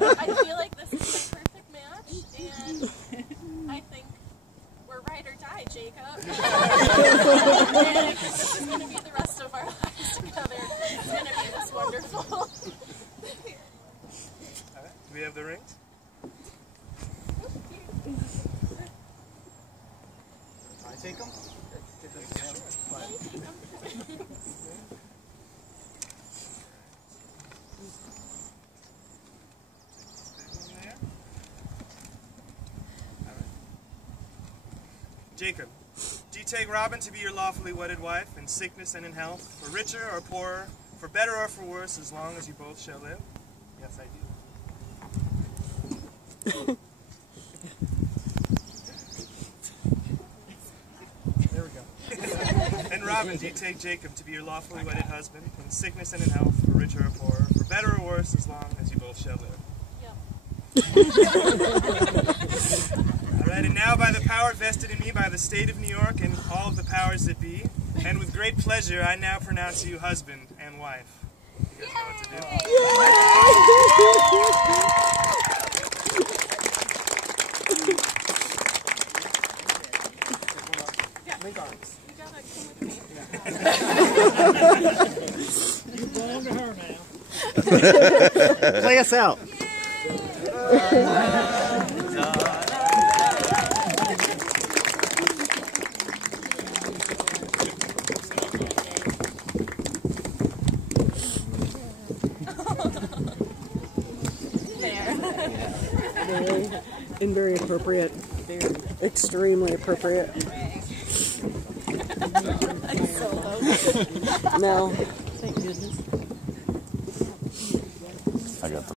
I feel like this is the perfect match, and I think we're ride or die, Jacob. And I think this is going to be the rest of our lives together. It's going to be this wonderful. All right. Do we have the rings? I take them? Jacob, do you take Robin to be your lawfully wedded wife in sickness and in health, for richer or poorer, for better or for worse, as long as you both shall live? Yes, I do. There we go. And Robin, do you take Jacob to be your lawfully wedded husband in sickness and in health, for richer or poorer, for better or worse, as long as you both shall live? All right, and now by the power vested in me by the state of New York and all of the powers that be, and with great pleasure, I now pronounce you husband and wife. You guys know what to do. Link arms. You gotta come with me. You belong to her now. Play us out. And very appropriate. Extremely appropriate. No. Thank goodness. I got the